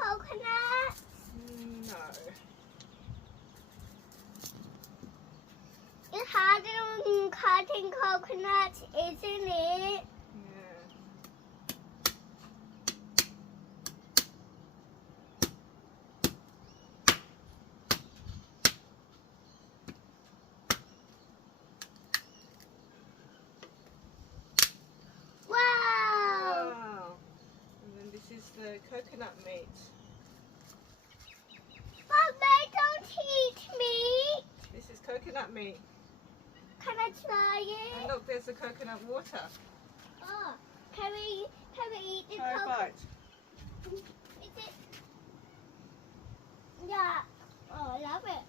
coconut? No. It's harder than cutting coconuts, isn't it? Yeah. Wow! Wow. And then this is the coconut meat. But they don't eat meat. This is coconut meat. Can I try And it? look, there's the coconut water. Oh, can we eat the Try a coconut? bite. Is it? Yeah. Oh, I love it.